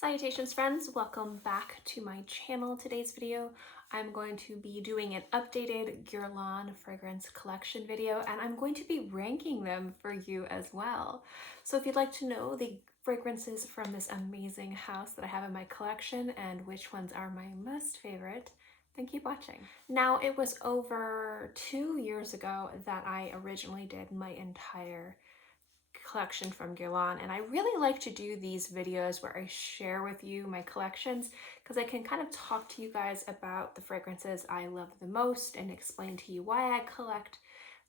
Salutations friends, welcome back to my channel. Today's video, I'm going to be doing an updated Guerlain fragrance collection video, and I'm going to be ranking them for you as well. So if you'd like to know the fragrances from this amazing house that I have in my collection and which ones are my most favorite, then keep watching. Now, it was over 2 years ago that I originally did my entire collection from Guerlain, and I really like to do these videos where I share with you my collections because I can kind of talk to you guys about the fragrances I love the most and explain to you why I collect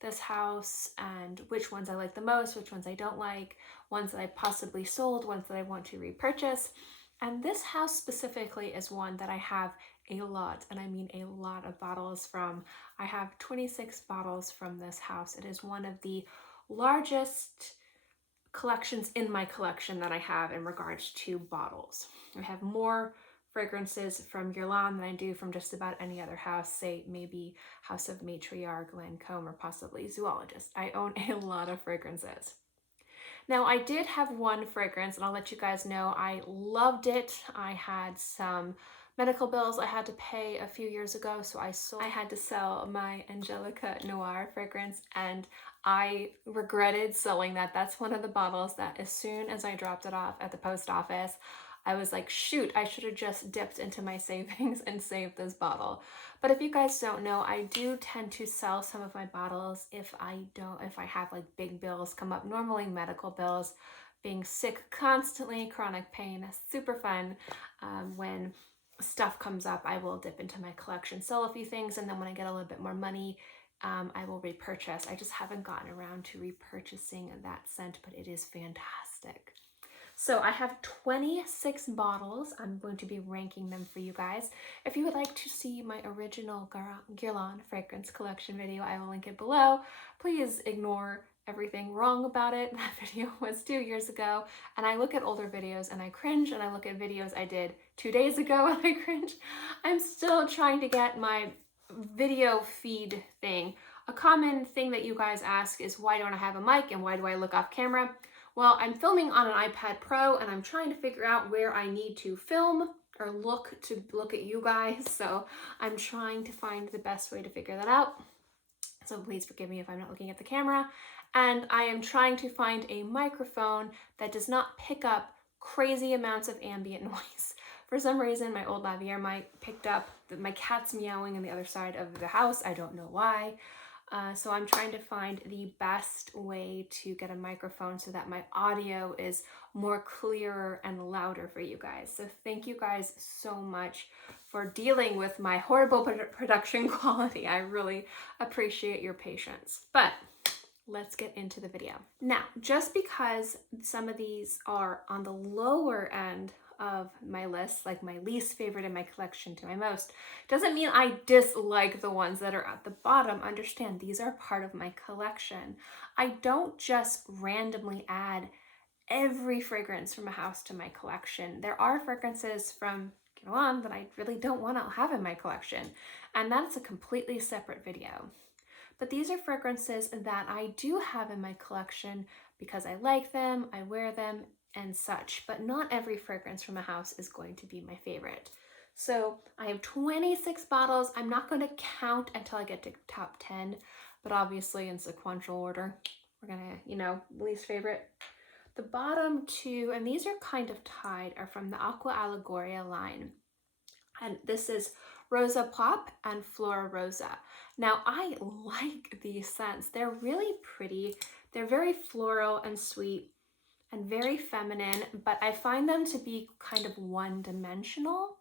this house and which ones I like the most, which ones I don't like, ones that I possibly sold, ones that I want to repurchase. And this house specifically is one that I have a lot, and I mean a lot of bottles from. I have 26 bottles from this house. It is one of the largest collections in my collection that I have in regards to bottles. I have more fragrances from Guerlain than I do from just about any other house, say maybe House of Matriarch, Lancome, or possibly Zoologist. I own a lot of fragrances. Now, I did have one fragrance, and I'll let you guys know I loved it. I had some medical bills I had to pay a few years ago, so I had to sell my Angelica Noir fragrance, and I regretted selling that. That's one of the bottles that as soon as I dropped it off at the post office, I was like, shoot, I should have just dipped into my savings and saved this bottle. But if you guys don't know, I do tend to sell some of my bottles if I have like big bills come up, normally medical bills. Being sick constantly, chronic pain, super fun. When stuff comes up, I will dip into my collection, sell a few things, and then when I get a little bit more money, I will repurchase. I just haven't gotten around to repurchasing that scent, but it is fantastic. So I have 26 bottles. I'm going to be ranking them for you guys. If you would like to see my original Guerlain fragrance collection video, I will link it below. Please ignore everything wrong about it. That video was 2 years ago, and I look at older videos and I cringe, and I look at videos I did 2 days ago and I cringe. I'm still trying to get my video feed thing. A common thing that you guys ask is, why don't I have a mic and why do I look off camera? Well, I'm filming on an iPad Pro, and I'm trying to figure out where I need to film or look at you guys. So I'm trying to find the best way to figure that out. So please forgive me if I'm not looking at the camera. And I am trying to find a microphone that does not pick up crazy amounts of ambient noise. For some reason, my old lavalier mic picked up my cat's meowing on the other side of the house. I don't know why. So I'm trying to find the best way to get a microphone so that my audio is more clearer and louder for you guys. So thank you guys so much for dealing with my horrible production quality. I really appreciate your patience. But let's get into the video. Now, just because some of these are on the lower end of my list, like my least favorite in my collection to my most, doesn't mean I dislike the ones that are at the bottom. Understand, these are part of my collection. I don't just randomly add every fragrance from a house to my collection. There are fragrances from Guerlain that I really don't want to have in my collection, and that's a completely separate video. But these are fragrances that I do have in my collection because I like them, I wear them, and such. But not every fragrance from a house is going to be my favorite. So I have 26 bottles. I'm not going to count until I get to top 10, but obviously in sequential order. We're gonna, least favorite. The bottom two, and these are kind of tied, are from the Aqua Allegoria line. And this is Rosa Pop and Flora Rosa. Now, I like these scents. They're really pretty. They're very floral and sweet and very feminine, but I find them to be kind of one-dimensional.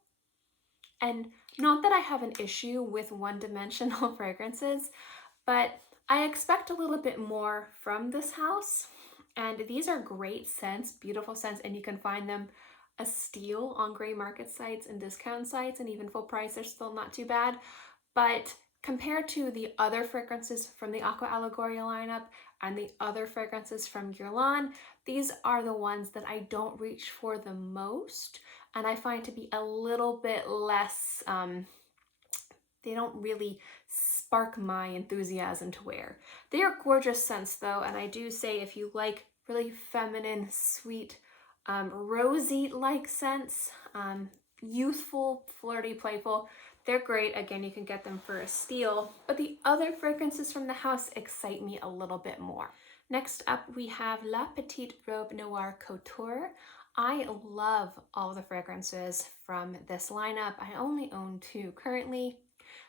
And not that I have an issue with one-dimensional fragrances, but I expect a little bit more from this house. And these are great scents, beautiful scents, and you can find them a steal on gray market sites and discount sites, and even full price, they're still not too bad. But compared to the other fragrances from the Aqua Allegoria lineup and the other fragrances from Guerlain, these are the ones that I don't reach for the most, and I find to be a little bit less, they don't really spark my enthusiasm to wear. They are gorgeous scents though, and I do say if you like really feminine, sweet, rosy-like scents, youthful, flirty, playful. They're great. Again, you can get them for a steal, but the other fragrances from the house excite me a little bit more. Next up, we have La Petite Robe Noire Couture. I love all the fragrances from this lineup. I only own 2 currently.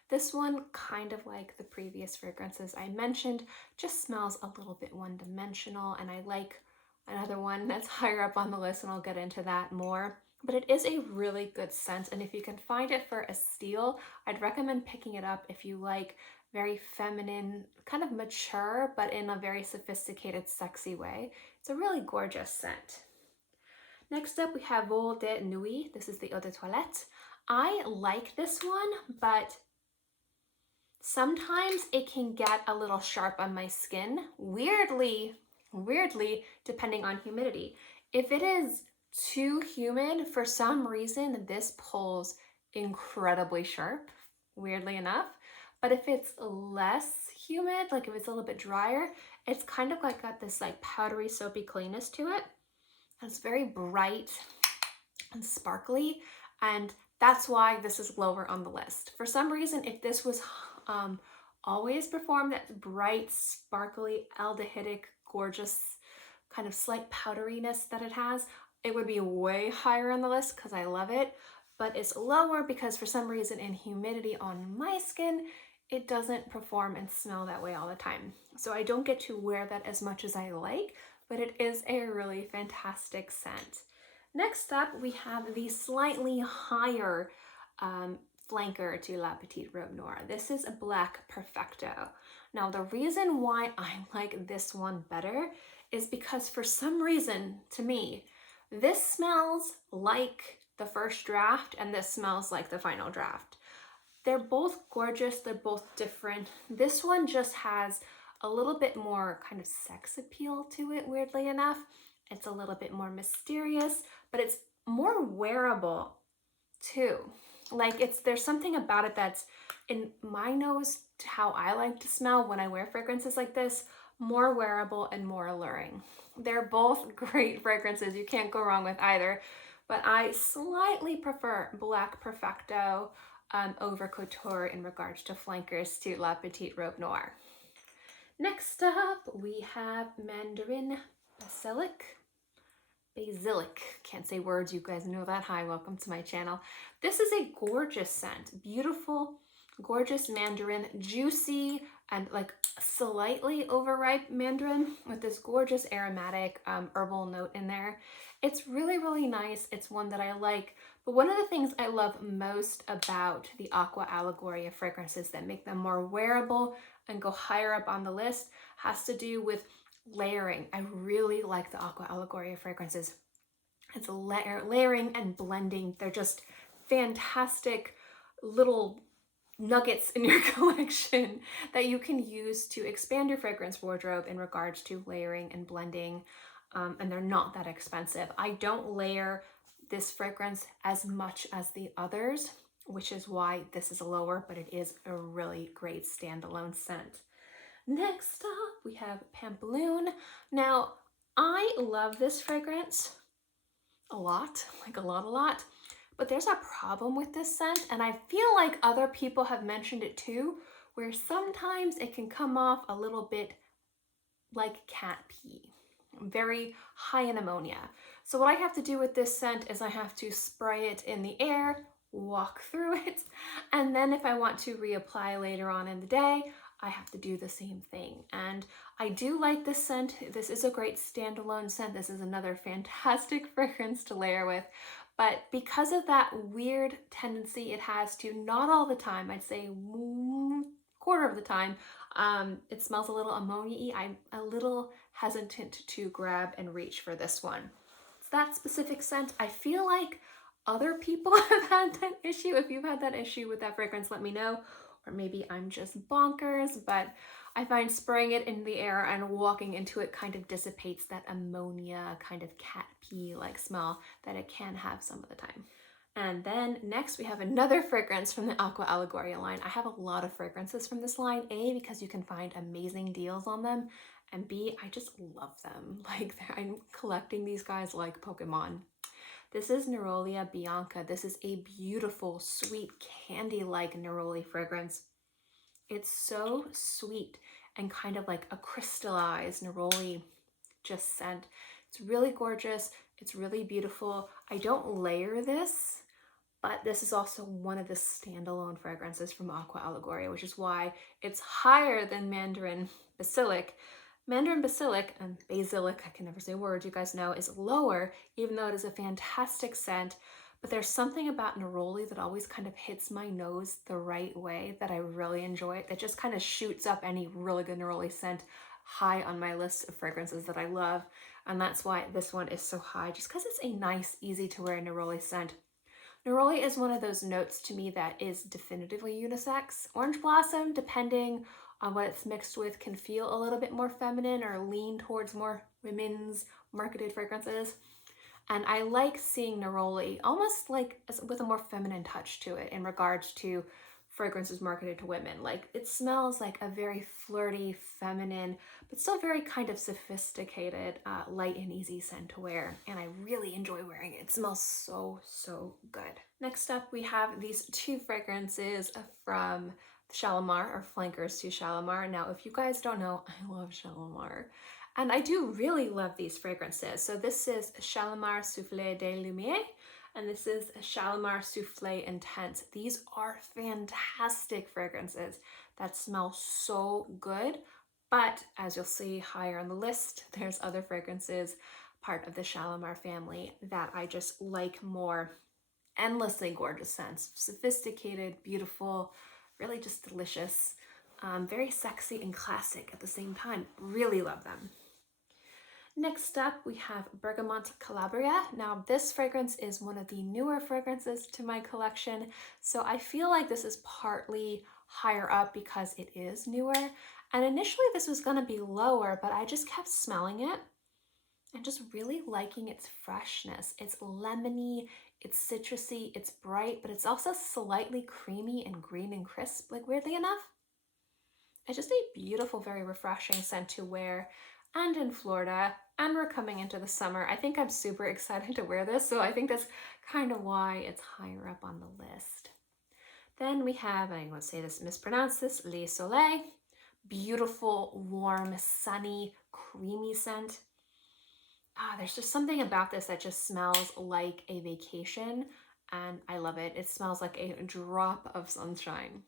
This one, kind of like the previous fragrances I mentioned, just smells a little bit one-dimensional, and I like another one that's higher up on the list, and I'll get into that more. But it is a really good scent, and if you can find it for a steal, I'd recommend picking it up if you like very feminine, kind of mature, but in a very sophisticated, sexy way. It's a really gorgeous scent. Next up, we have Vol de Nuit. This is the Eau de Toilette. I like this one, but sometimes it can get a little sharp on my skin, weirdly, depending on humidity. If it is too humid, for some reason, this pulls incredibly sharp, weirdly enough. But if it's less humid, like if it's a little bit drier, it's kind of like got this like powdery, soapy cleanness to it. It's very bright and sparkly, and that's why this is lower on the list. For some reason, if this was always performed that bright, sparkly, aldehydic, gorgeous, kind of slight powderiness that it has, it would be way higher on the list because I love it, but it's lower because for some reason in humidity on my skin, it doesn't perform and smell that way all the time. So I don't get to wear that as much as I like, but it is a really fantastic scent. Next up, we have the slightly higher flanker to La Petite Robe Noire. This is a Black Perfecto. Now, the reason why I like this one better is because for some reason, to me, this smells like the first draft and this smells like the final draft. They're both gorgeous, they're both different. This one just has a little bit more kind of sex appeal to it, weirdly enough. It's a little bit more mysterious, but it's more wearable too. Like there's something about it that's in my nose to how I like to smell when I wear fragrances like this, more wearable and more alluring. They're both great fragrances. You can't go wrong with either, but I slightly prefer Black Perfecto over Couture in regards to flankers to La Petite Robe Noire. Next up, we have Mandarin Basilic. Can't say words, you guys know that. Hi, welcome to my channel. This is a gorgeous scent. Beautiful, gorgeous mandarin, juicy and like slightly overripe mandarin with this gorgeous aromatic herbal note in there. It's really, really nice. It's one that I like. But one of the things I love most about the Aqua Allegoria fragrances that make them more wearable and go higher up on the list has to do with layering. I really like the Aqua Allegoria fragrances. It's layering and blending. They're just fantastic little nuggets in your collection that you can use to expand your fragrance wardrobe in regards to layering and blending. And they're not that expensive. I don't layer this fragrance as much as the others, which is why this is lower, but it is a really great standalone scent. Next up, we have Pampaloon. Now, I love this fragrance a lot, like a lot, but there's a problem with this scent, and I feel like other people have mentioned it too, where sometimes it can come off a little bit like cat pee, very high in ammonia. So what I have to do with this scent is I have to spray it in the air, walk through it, and then if I want to reapply later on in the day, I have to do the same thing. And I do like this scent. This is a great standalone scent. This is another fantastic fragrance to layer with. But because of that weird tendency it has to, not all the time, I'd say quarter of the time, it smells a little ammonia-y. I'm a little hesitant to grab and reach for this one. It's that specific scent. I feel like other people have had that issue. If you've had that issue with that fragrance, let me know. Or maybe I'm just bonkers, but I find spraying it in the air and walking into it kind of dissipates that ammonia kind of cat pee-like smell that it can have some of the time. And then next we have another fragrance from the Aqua Allegoria line. I have a lot of fragrances from this line, A, because you can find amazing deals on them, and B, I just love them. Like, I'm collecting these guys like Pokemon. This is Neroli Bianca. This is a beautiful, sweet, candy-like neroli fragrance. It's so sweet and kind of like a crystallized neroli just scent. It's really gorgeous. It's really beautiful. I don't layer this, but this is also one of the standalone fragrances from Aqua Allegoria, which is why it's higher than Mandarin Basilic. Mandarin Basilic, and Basilic, I can never say words, you guys know, is lower, even though it is a fantastic scent. But there's something about neroli that always kind of hits my nose the right way that I really enjoy. That just kind of shoots up any really good neroli scent high on my list of fragrances that I love. And that's why this one is so high, just because it's a nice, easy to wear neroli scent. Neroli is one of those notes to me that is definitively unisex. Orange blossom, depending on what it's mixed with, can feel a little bit more feminine or lean towards more women's marketed fragrances. And I like seeing neroli almost like with a more feminine touch to it in regards to fragrances marketed to women. Like, it smells like a very flirty, feminine, but still very kind of sophisticated, light and easy scent to wear. And I really enjoy wearing it. It smells so, so good. Next up, we have these two fragrances from Shalimar, or flankers to Shalimar. Now, if you guys don't know, I love Shalimar. And I do really love these fragrances. So this is Shalimar Soufflé de Lumière, and this is Shalimar Soufflé Intense. These are fantastic fragrances that smell so good. But as you'll see higher on the list, there's other fragrances, part of the Shalimar family, that I just like more. Endlessly gorgeous scents, sophisticated, beautiful, really just delicious, very sexy and classic at the same time. Really love them. Next up, we have Bergamot Calabria. Now, this fragrance is one of the newer fragrances to my collection, so I feel like this is partly higher up because it is newer. And initially this was going to be lower, but I just kept smelling it and just really liking its freshness. It's lemony, it's citrusy, it's bright, but it's also slightly creamy and green and crisp, like, weirdly enough. It's just a beautiful, very refreshing scent to wear. And in Florida, and we're coming into the summer, I think I'm super excited to wear this, so I think that's kind of why it's higher up on the list. Then we have, I'm going to say this, mispronounce this, Le Soleil. Beautiful, warm, sunny, creamy scent. There's just something about this that just smells like a vacation, and I love it. It smells like a drop of sunshine.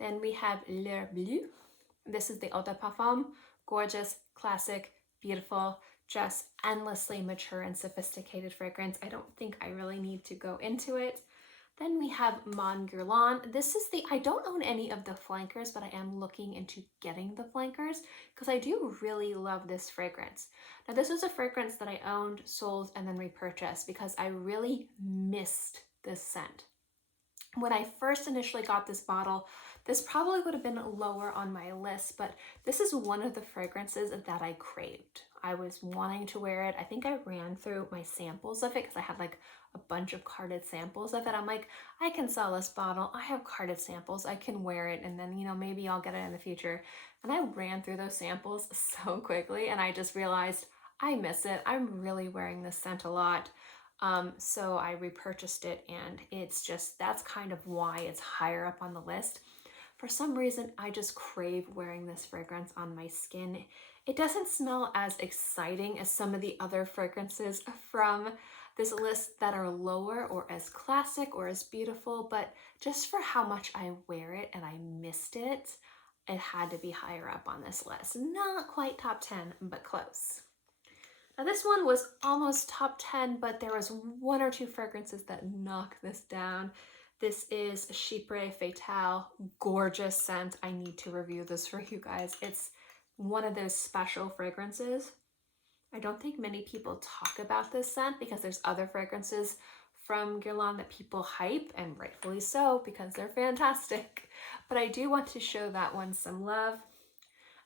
Then we have L'Air Bleu. This is the Eau de Parfum. Gorgeous, classic, beautiful, just endlessly mature and sophisticated fragrance. I don't think I really need to go into it. Then we have Mon Guerlain. This is I don't own any of the flankers, but I am looking into getting the flankers because I do really love this fragrance. Now, this was a fragrance that I owned, sold, and then repurchased because I really missed this scent. When I first initially got this bottle, this probably would have been lower on my list, but this is one of the fragrances that I craved. I was wanting to wear it. I think I ran through my samples of it because I had like a bunch of carded samples of it. I'm like, I can sell this bottle. I have carded samples. I can wear it, and then, you know, maybe I'll get it in the future. And I ran through those samples so quickly, and I just realized I miss it. I'm really wearing this scent a lot. So I repurchased it, and it's just, that's kind of why it's higher up on the list. For some reason, I just crave wearing this fragrance on my skin. It doesn't smell as exciting as some of the other fragrances from this list that are lower or as classic or as beautiful, but just for how much I wear it and I missed it, it had to be higher up on this list. Not quite top 10, but close. Now, this one was almost top 10, but there was one or two fragrances that knocked this down. This is Chypre Fatale, gorgeous scent. I need to review this for you guys. It's one of those special fragrances. I don't think many people talk about this scent because there's other fragrances from Guerlain that people hype, and rightfully so because they're fantastic. But I do want to show that one some love.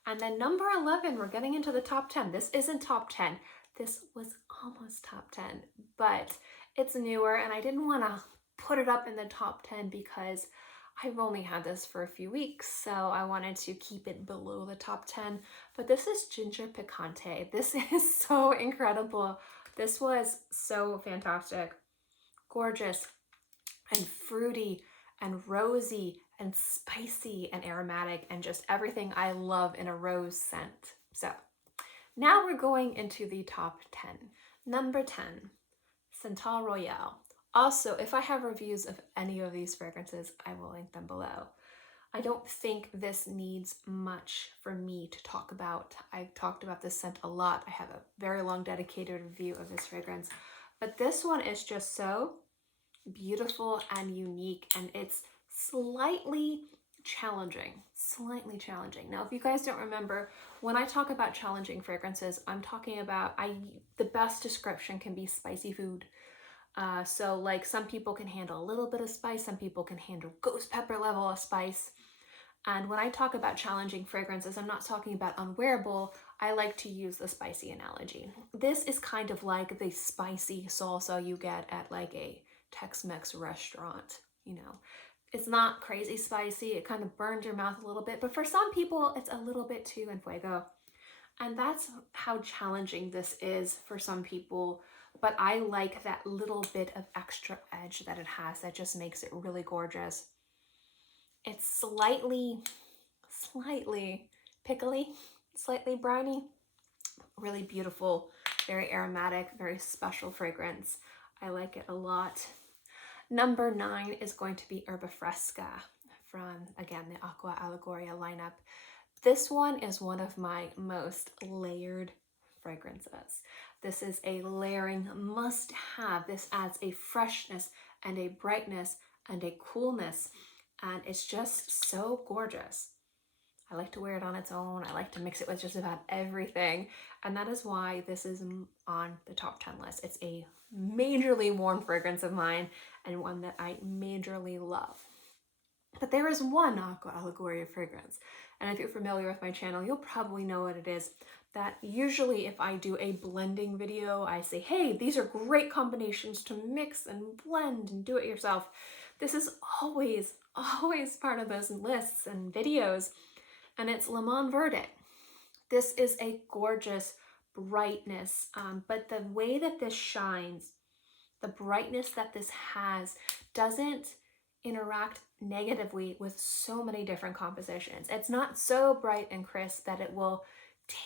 And then number 11, we're getting into the top 10. This isn't top 10. This was almost top 10, but it's newer, and I didn't want to put it up in the top 10 because I've only had this for a few weeks, so I wanted to keep it below the top 10, but this is Ginger Picante. This is so incredible. This was so fantastic. Gorgeous and fruity and rosy and spicy and aromatic and just everything I love in a rose scent. So now we're going into the top 10. Number 10, Santal Royale. Also, if I have reviews of any of these fragrances, I will link them below. I don't think this needs much for me to talk about. I've talked about this scent a lot. I have a very long dedicated review of this fragrance, but this one is just so beautiful and unique, and it's slightly challenging. Now, if you guys don't remember, when I talk about challenging fragrances, I'm talking about, the best description can be spicy food. So like some people can handle a little bit of spice, some people can handle ghost pepper level of spice. And when I talk about challenging fragrances, I'm not talking about unwearable. I like to use the spicy analogy. This is kind of like the spicy salsa you get at like a Tex-Mex restaurant, you know. It's not crazy spicy. It kind of burns your mouth a little bit, but for some people, it's a little bit too en fuego. And that's how challenging this is for some people. But I like that little bit of extra edge that it has that just makes it really gorgeous. It's slightly pickly, slightly briny, really beautiful, very aromatic, very special fragrance. I like it a lot. Number 9 is going to be Erba Fresca from, again, the Aqua Allegoria lineup. This one is one of my most layered fragrances. This is a layering must-have. This adds a freshness and a brightness and a coolness, and it's just so gorgeous. I like to wear it on its own. I like to mix it with just about everything, and that is why this is on the top 10 list. It's a majorly worn fragrance of mine and one that I majorly love. But there is one Aqua Allegoria fragrance, and if you're familiar with my channel, you'll probably know what it is. That usually if I do a blending video, I say, hey, these are great combinations to mix and blend and do it yourself. This is always part of those lists and videos, and it's Lemon Verde. This is a gorgeous brightness, but the way that this shines, the brightness that this has doesn't interact negatively with so many different compositions. It's not so bright and crisp that it will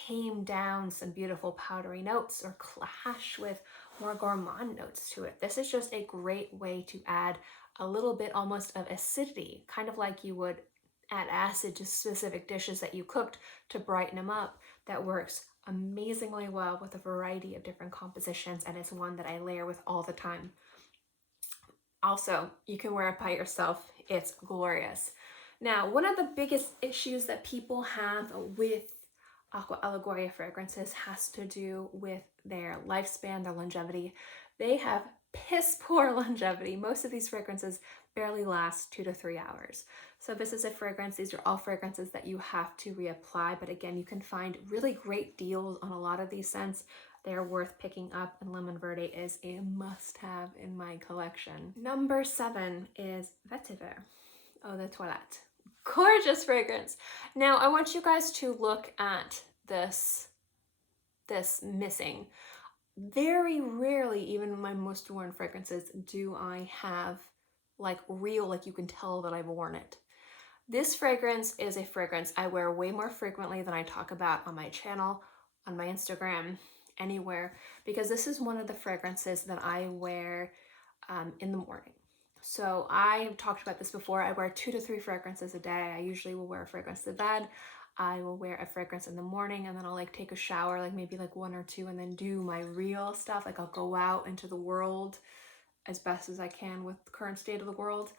tame down some beautiful powdery notes or clash with more gourmand notes to it. This is just a great way to add a little bit almost of acidity, kind of like you would add acid to specific dishes that you cooked to brighten them up. That works amazingly well with a variety of different compositions, and it's one that I layer with all the time. Also, you can wear it by yourself. It's glorious. Now, one of the biggest issues that people have with Aqua Allegoria fragrances has to do with their lifespan, their longevity. They have piss poor longevity. Most of these fragrances barely last 2 to 3 hours. So this is a fragrance. These are all fragrances that you have to reapply, but again, you can find really great deals on a lot of these scents. They're worth picking up, and Lemon Verde is a must-have in my collection. Number 7 is Vetiver Eau de Toilette. Gorgeous fragrance. Now, I want you guys to look at this missing. Very rarely, even in my most worn fragrances, do I have like real, like you can tell that I've worn it. This fragrance is a fragrance I wear way more frequently than I talk about on my channel, on my Instagram, anywhere, because this is one of the fragrances that I wear in the morning. So I've talked about this before. I wear 2 to 3 fragrances a day. I usually will wear a fragrance to bed. I will wear a fragrance in the morning, and then I'll like take a shower, like maybe like 1 or 2, and then do my real stuff. Like I'll go out into the world as best as I can with the current state of the world.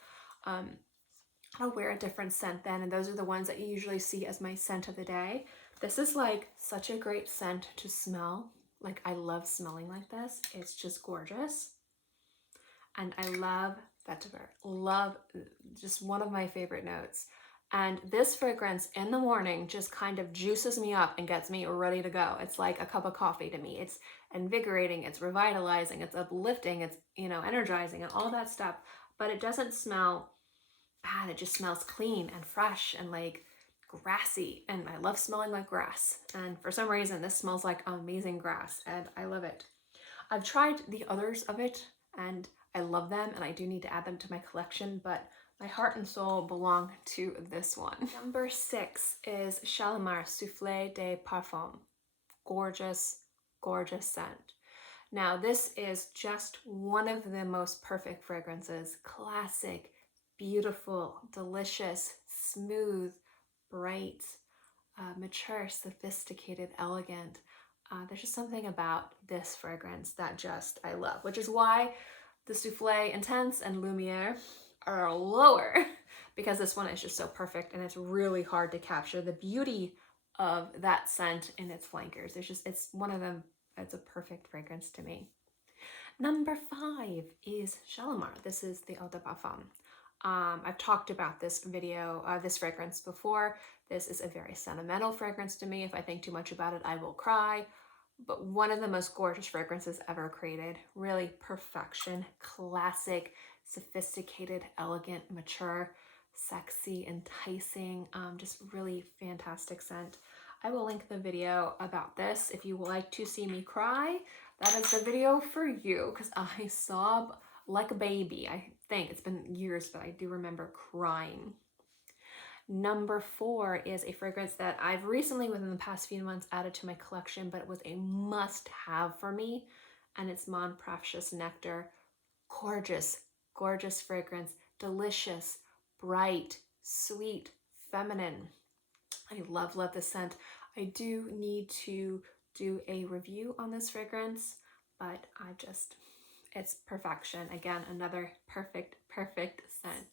I'll wear a different scent then, and those are the ones that you usually see as my scent of the day. This is like such a great scent to smell. Like I love smelling like this. It's just gorgeous. And I love vetiver. Love, just one of my favorite notes. And this fragrance in the morning just kind of juices me up and gets me ready to go. It's like a cup of coffee to me. It's invigorating, it's revitalizing, it's uplifting, it's, you know, energizing and all that stuff. But it doesn't smell bad. It just smells clean and fresh and like grassy, and I love smelling like grass. And for some reason, this smells like amazing grass, and I love it. I've tried the others of it, and I love them, and I do need to add them to my collection, but my heart and soul belong to this one. Number 6 is Shalimar Soufflé de Parfum. Gorgeous, gorgeous scent. Now, this is just one of the most perfect fragrances. Classic, beautiful, delicious, smooth, bright, mature, sophisticated, elegant. There's just something about this fragrance that just I love, which is why the Soufflé Intense and Lumiere are lower, because this one is just so perfect, and it's really hard to capture the beauty of that scent in its flankers. It's one of them. It's a perfect fragrance to me. Number 5 is Shalimar. This is the Eau de Parfum. I've talked about this fragrance before. This is a very sentimental fragrance to me. If I think too much about it, I will cry. But one of the most gorgeous fragrances ever created. Really perfection, classic, sophisticated, elegant, mature, sexy, enticing, just really fantastic scent. I will link the video about this. If you would like to see me cry, that is the video for you, because I sob like a baby. I think it's been years, but I do remember crying. Number 4 is a fragrance that I've recently, within the past few months, added to my collection, but it was a must-have for me, and it's Mon Precious Nectar. Gorgeous, gorgeous fragrance, delicious, bright, sweet, feminine. I love this scent. I do need to do a review on this fragrance, but it's perfection. Again, another perfect scent.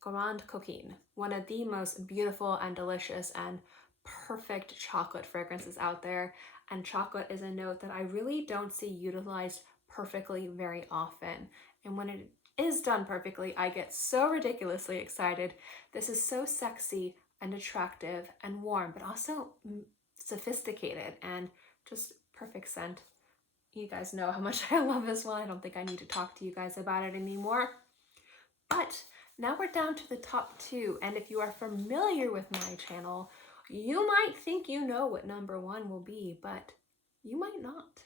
Grande Coquine, one of the most beautiful and delicious and perfect chocolate fragrances out there. And chocolate is a note that I really don't see utilized perfectly very often. And when it is done perfectly, I get so ridiculously excited. This is so sexy and attractive and warm, but also sophisticated and just perfect scent. You guys know how much I love this one. I don't think I need to talk to you guys about it anymore. But now we're down to the top 2, and if you are familiar with my channel, you might think you know what number 1 will be, but you might not.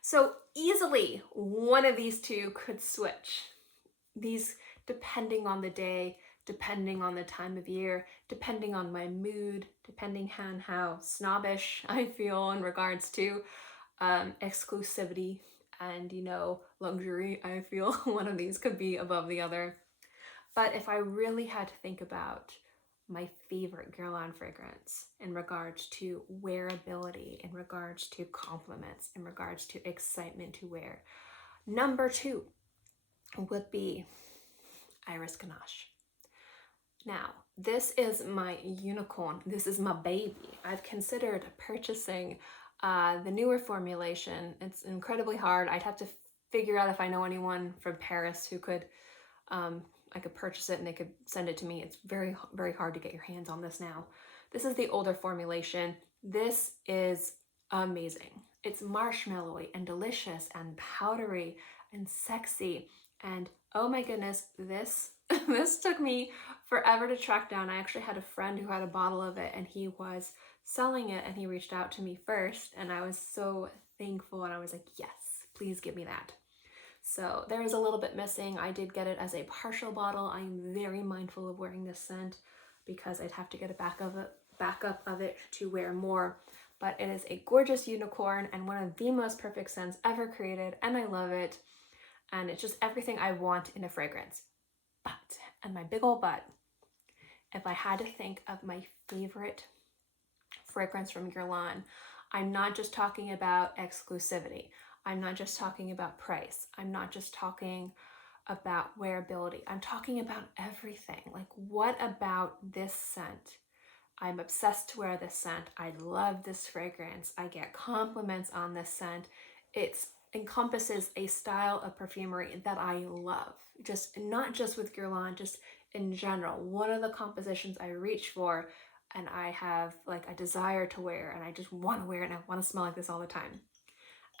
So easily, one of these 2 could switch. These, depending on the day, depending on the time of year, depending on my mood, depending on how snobbish I feel in regards to exclusivity and, luxury, I feel one of these could be above the other. But if I really had to think about my favorite Guerlain fragrance in regards to wearability, in regards to compliments, in regards to excitement to wear, number 2 would be Iris Ganache. Now, this is my unicorn. This is my baby. I've considered purchasing the newer formulation. It's incredibly hard. I'd have to figure out if I know anyone from Paris who could, I could purchase it and they could send it to me. It's very, very hard to get your hands on this now. This is the older formulation. This is amazing. It's marshmallowy and delicious and powdery and sexy. And oh my goodness, this took me forever to track down. I actually had a friend who had a bottle of it, and he was selling it, and he reached out to me first, and I was so thankful, and I was like, yes, please give me that. So there is a little bit missing. I did get it as a partial bottle. I'm very mindful of wearing this scent because I'd have to get a backup of it to wear more. But it is a gorgeous unicorn and one of the most perfect scents ever created, and I love it. And it's just everything I want in a fragrance. But, and my big old but, if I had to think of my favorite fragrance from Guerlain, I'm not just talking about exclusivity. I'm not just talking about price. I'm not just talking about wearability. I'm talking about everything. Like, what about this scent? I'm obsessed to wear this scent. I love this fragrance. I get compliments on this scent. It encompasses a style of perfumery that I love. Just not just with Guerlain, just in general. One of the compositions I reach for and I have like a desire to wear, and I just want to wear it and I want to smell like this all the time.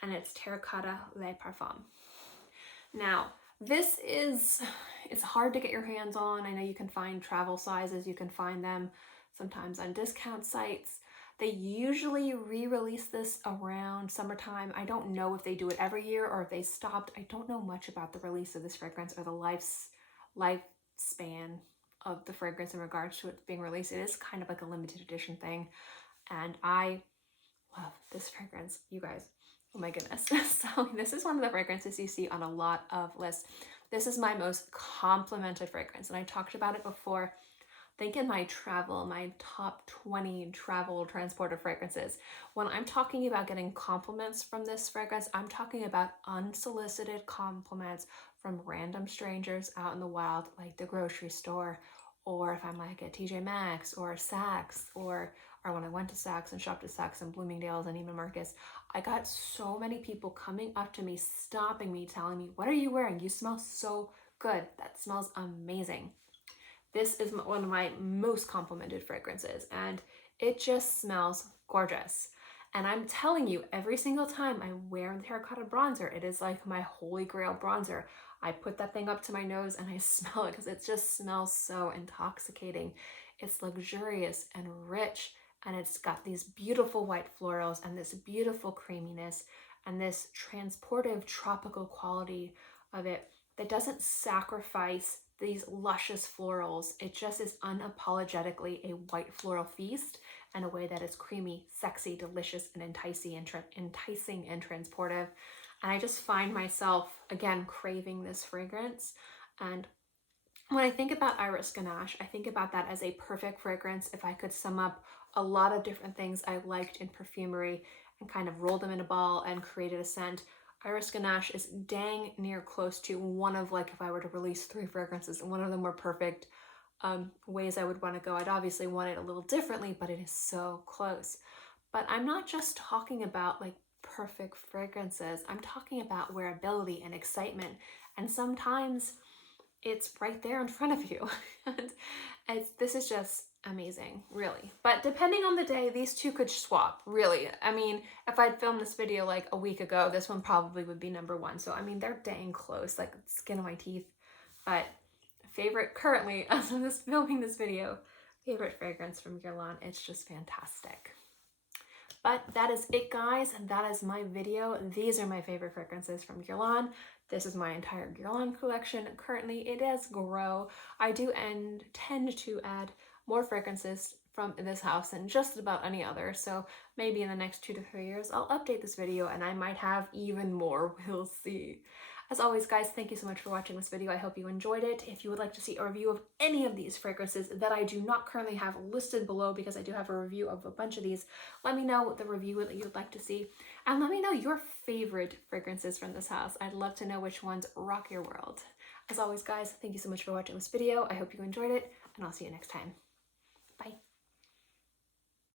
And it's Terracotta Le Parfum. Now, It's hard to get your hands on. I know you can find travel sizes, you can find them sometimes on discount sites. They usually re-release this around summertime. I don't know if they do it every year or if they stopped. I don't know much about the release of this fragrance or the lifespan of the fragrance in regards to it being released. It is kind of like a limited edition thing, and I love this fragrance, you guys. Oh my goodness. So this is one of the fragrances you see on a lot of lists. This is my most complimented fragrance, and I talked about it before. I think in my top 20 travel transporter fragrances. When I'm talking about getting compliments from this fragrance, I'm talking about unsolicited compliments from random strangers out in the wild, like the grocery store, or if I'm like at TJ Maxx or Saks, or when I went to Saks and shopped at Saks and Bloomingdale's and even Marcus. I got so many people coming up to me, stopping me, telling me, "What are you wearing? You smell so good. That smells amazing." This is one of my most complimented fragrances, and it just smells gorgeous. And I'm telling you, every single time I wear the terracotta bronzer, it is like my holy grail bronzer. I put that thing up to my nose and I smell it because it just smells so intoxicating. It's luxurious and rich, and it's got these beautiful white florals and this beautiful creaminess and this transportive tropical quality of it that doesn't sacrifice these luscious florals. It just is unapologetically a white floral feast in a way that is creamy, sexy, delicious, and enticing and transportive. And I just find myself, again, craving this fragrance. And when I think about Iris Ganache, I think about that as a perfect fragrance. If I could sum up a lot of different things I liked in perfumery and kind of roll them in a ball and created a scent, Iris Ganache is dang near close to one of, like, if I were to release 3 fragrances and one of them were perfect ways I would want to go. I'd obviously want it a little differently, but it is so close. But I'm not just talking about like perfect fragrances. I'm talking about wearability and excitement. And sometimes it's right there in front of you. And this is just amazing, really. But depending on the day, these two could swap, really. I mean, if I'd filmed this video like a week ago, this one probably would be number 1. So, I mean, they're dang close, like skin of my teeth. But favorite currently, as I'm just filming this video, favorite fragrance from Guerlain. It's just fantastic. But that is it, guys. That is my video. These are my favorite fragrances from Guerlain. This is my entire Guerlain collection. Currently, it is grow. I do tend to add more fragrances from this house than just about any other. So maybe in the next 2 to 3 years, I'll update this video and I might have even more. We'll see. As always, guys, thank you so much for watching this video. I hope you enjoyed it. If you would like to see a review of any of these fragrances that I do not currently have listed below, because I do have a review of a bunch of these, let me know the review that you'd like to see. And let me know your favorite fragrances from this house. I'd love to know which ones rock your world. As always, guys, thank you so much for watching this video. I hope you enjoyed it, and I'll see you next time.